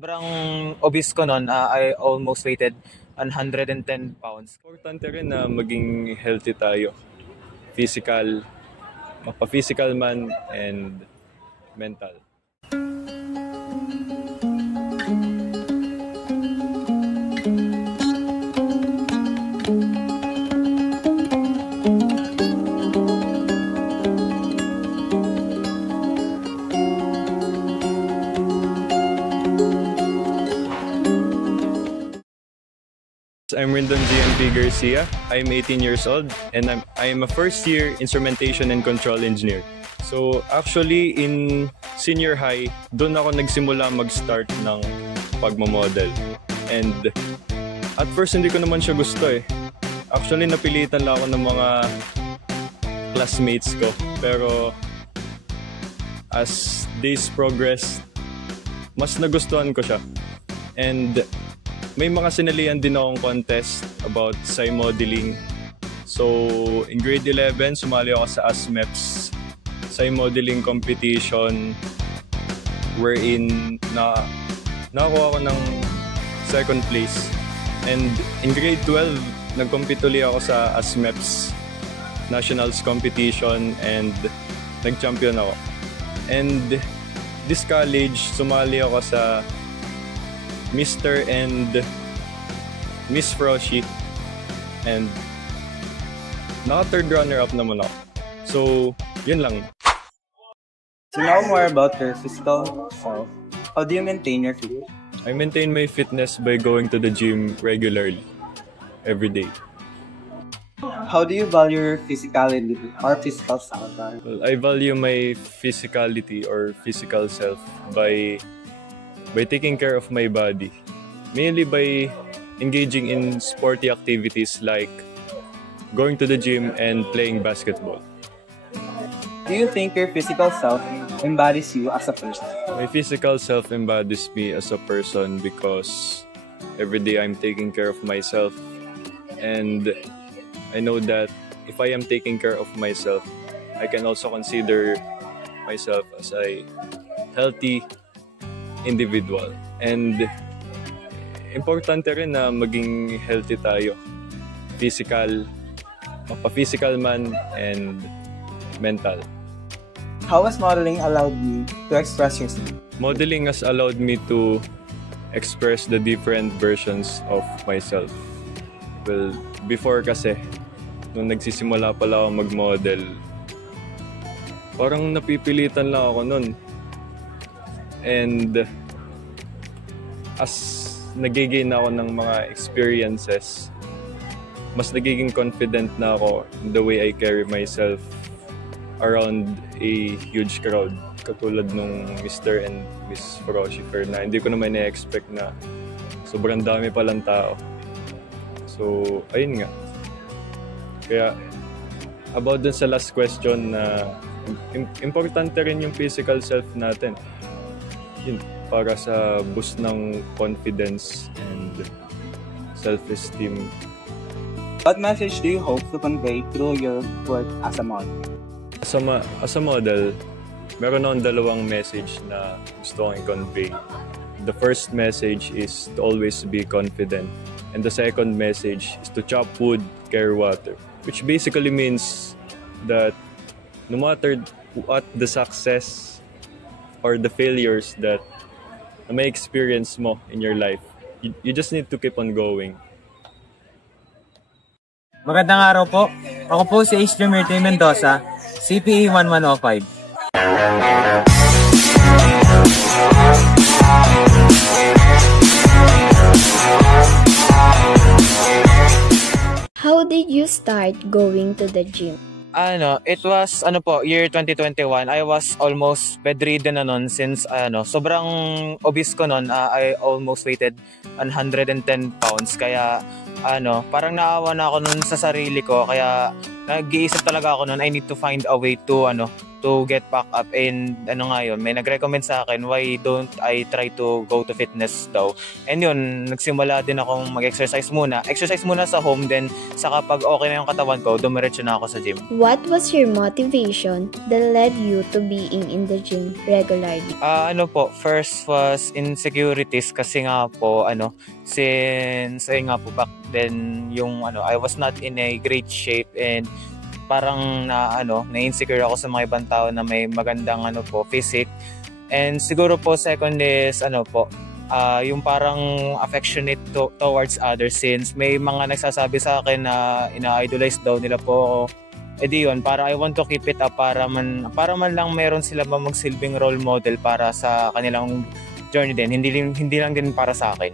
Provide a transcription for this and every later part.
Sobrang obese ko noon, I almost weighted 110 pounds. Importante rin na maging healthy tayo. Physical, mapa-physical man and mental. I'm Rindon GMP Garcia. I'm 18 years old and I'm a first year instrumentation and control engineer. So actually in senior high, doon ako nagsimula mag-start ng pagmamodel. And at first hindi ko naman siya gusto eh. Actually napilitan lang ako ng mga classmates ko. Pero as days progressed, mas nagustuhan ko siya. And may mga sinalihan din akong contest about SAI modeling. So, in grade 11, sumali ako sa ASMEPS SAI modeling competition wherein nakakuha ako ng second place. And in grade 12, nag-compete ulit ako sa ASMEPS Nationals competition and nag-champion ako. And this college, sumali ako sa Mr. and Miss Froshy and naka-third runner-up naman ako. So, yun lang. To know more about your physical self, how do you maintain your fitness? I maintain my fitness by going to the gym regularly, every day. How do you value your physicality or physical self? Well, I value my physicality or physical self by taking care of my body, mainly by engaging in sporty activities like going to the gym and playing basketball. Do you think your physical self embodies you as a person? My physical self embodies me as a person because every day I'm taking care of myself, and I know that if I am taking care of myself, I can also consider myself as a healthy individual. And importante rin na maging healthy tayo. Physical, mapa-physical man and mental. How has modeling allowed you to express yourself? Modeling has allowed me to express the different versions of myself. Well, before kasi, nung nagsisimula pala ako mag-model, parang napipilitan lang ako nun. And as nagiging ako ng mga experiences, mas nagiging confident na ako in the way I carry myself around a huge crowd. Katulad nung Mr. and Miss Froshy na hindi ko naman na-expect na sobrang dami palang tao. So, ayun nga. Kaya, about dun sa last question na importante rin yung physical self natin. Yun, para sa boost ng confidence and self-esteem. What message do you hope to convey through your work as a model? As a model, meron akong dalawang message na gusto kong i-convey. The first message is to always be confident. And the second message is to chop wood, carry water. Which basically means that no matter what the success or the failures that may experience mo in your life, you just need to keep on going. Magandang araw po. Ako po si H. Merty Mendoza, CPA 1105. How did you start going to the gym? It was year 2021. I was almost bedridden na nun since sobrang obese ko nun. I almost weighted 110 pounds. Kaya parang naawa na ako nun sa sarili ko. Kaya nag-iisip talaga ako nun, I need to find a way to to get back up. And ano nga yun, may nag-recommend sa akin, why don't I try to go to fitness daw. And yun, nagsimula din akong mag-exercise muna. Exercise muna sa home, then saka pag okay na yung katawan ko, dumiretso na ako sa gym. What was your motivation that led you to being in the gym regularly? First was insecurities kasi nga po, since nga po back then, I was not in a great shape and parang na-insecure ako sa mga ibang tao na may magandang physique. And siguro po second is yung parang affectionate towards others, since may mga nagsasabi sa akin na ina-idolize daw nila po ako. Di yun, para I want to keep it up para man lang meron sila magsilbing role model para sa kanilang journey din, hindi lang din para sa akin.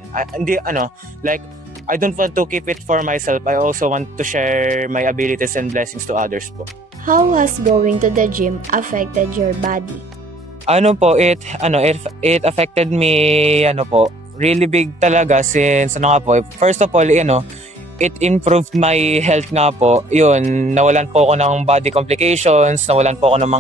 I don't want to keep it for myself. I also want to share my abilities and blessings to others po. How has going to the gym affected your body? It affected me really big talaga, since first of all, it improved my health nga po. Yun, nawalan po ako ng body complications, nawalan po ako ng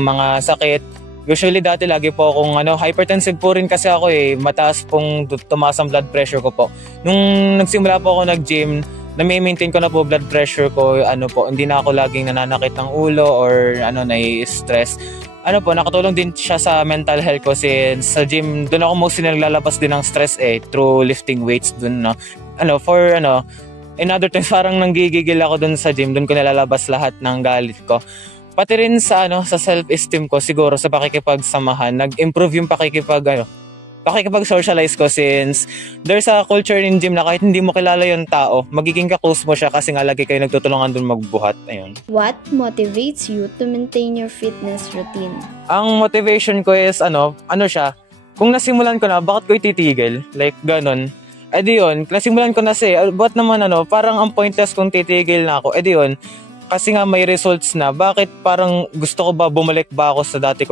mga sakit. Usually dati lagi po akong hypertensive po rin kasi ako mataas pong tumaas ang blood pressure ko po. Nung nagsimula po ako nag-gym, na-maintain ko na po blood pressure ko, hindi na ako laging nananakit ng ulo or nai-stress. Nakatulong din siya sa mental health ko, since sa gym, doon ako mostly naglalabas din ng stress through lifting weights doon, in other times parang nanggigigil ako doon sa gym, doon ko nalalabas lahat ng galit ko. Pati rin sa sa self-esteem ko, siguro sa pakikipagsamahan, nag-improve yung pakikipag-socialize ko, since there's a culture in gym na kahit hindi mo kilala yung tao, magiging ka-close mo siya kasi nga lagi kayo nagtutulungan dun magbuhat. Ayun. What motivates you to maintain your fitness routine? Ang motivation ko is siya, kung nasimulan ko na, bakit ko ititigil? Like ganon. Di yun, nasimulan ko na ba't naman parang ang pointless kung titigil na ako. Di yun, kasi nga may results na, bakit parang gusto ko ba bumalik ba ako sa dati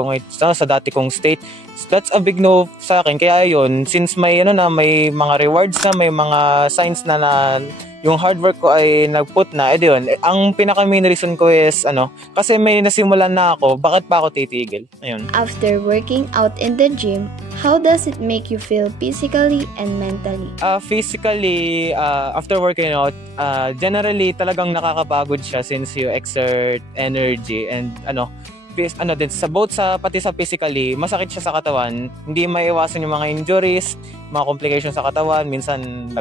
kong state? That's a big no sa akin. Kaya yun, since may may mga rewards na, may mga signs na yung hard work ko ay nagput na, yun, ang pinaka main reason ko is kasi may nasimulan na ako, bakit pa ako titigil? Ayun. After working out in the gym, how does it make you feel physically and mentally? Physically, after working out, generally talagang nakakapagod siya, since you exert energy and pati sa physically, masakit siya sa katawan. Hindi maiwasan yung mga injuries, mga complications sa katawan, minsan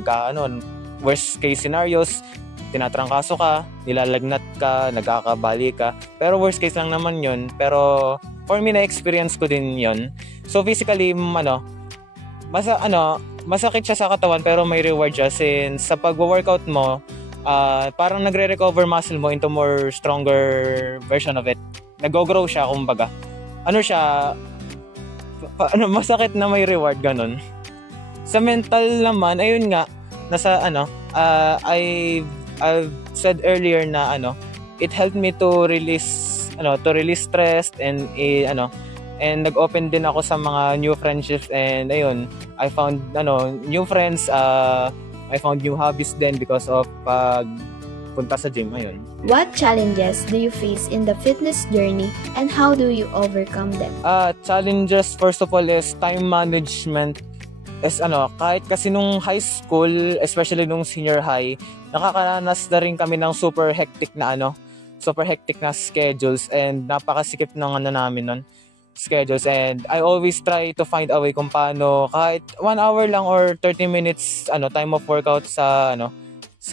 worst case scenarios, tinatrangkaso ka, nilalagnat ka, nagkakabali ka. Pero worst case lang naman yun. Pero for me, na-experience ko din yun. So physically, masakit siya sa katawan, pero may reward siya, since sa pag-workout mo, parang nagre-recover muscle mo into more stronger version of it. Nag-grow siya, kumbaga. Masakit na may reward, ganun. Sa mental naman, ayun nga, I've said earlier na it helped me to release stress and nag-open din ako sa mga new friendships, and ayun, I found new friends, I found new hobbies din because of punta sa gym. Ayun. What challenges do you face in the fitness journey and how do you overcome them? Challenges, first of all, is time management. Kahit kasi nung high school, especially nung senior high, nakakaranas na rin kami ng super hectic na schedules, and napakasikip ng namin nun, schedules. And I always try to find a way kung paano, kahit 1 hour lang or 30 minutes time of workout sa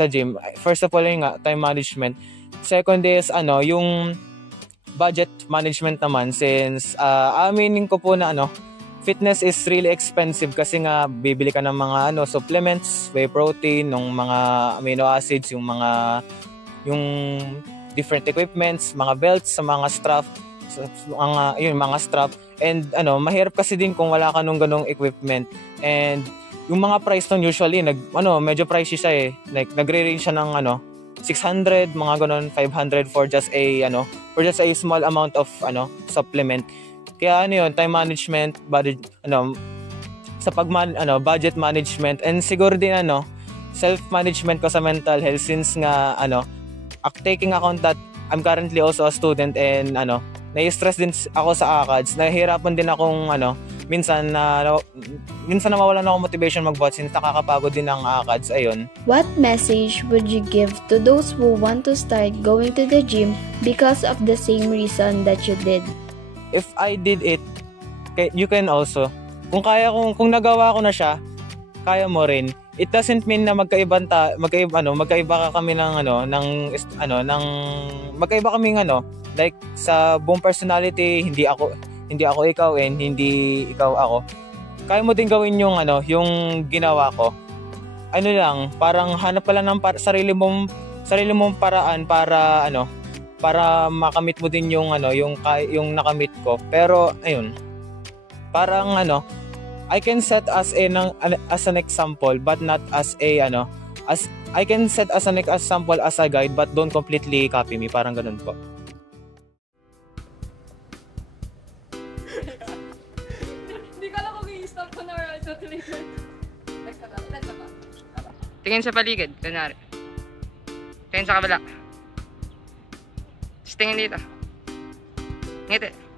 gym. First of all, yung time management. Second is yung budget management naman, since aminin ko po na fitness is really expensive, kasi nga bibili ka ng mga supplements, whey protein, ng mga amino acids, yung different equipments, mga belts, sa mga strap, mga strap. And mahirap kasi din kung wala ka nung ganung equipment. And yung mga price nun usually medyo pricey siya like nagre-range siya ng 600, mga ganon, 500 for just a small amount of supplement. Kaya time management, budget management, and siguro din self management ko sa mental health, since nga taking account that I'm currently also a student and nai-stress din ako sa ACADS. Nahihirapan din akong minsan nawawalan ako motivation mag-bot since nakakapagod din ang ACADS. Ayun. What message would you give to those who want to start going to the gym because of the same reason that you did? If I did it, you can also. Kung nagawa ko na siya, kaya mo rin. It doesn't mean na magkaiba ka kami magkaiba kaming like sa buong personality, hindi ako ikaw and hindi ikaw ako. Kaya mo din gawin yung ginawa ko. Parang hanap ka lang ng sarili mong paraan para makamit mo din yung nakamit ko. Pero ayun. Parang I can set as an example but not as I can set as an example as a guide but don't completely copy me. Parang ganun po. Hindi ko alam kung i-stop ko na or tutuloy ko. Tingin sa paligid, kunwari. Tingin sa kabila. Tingin dito. Ngiti.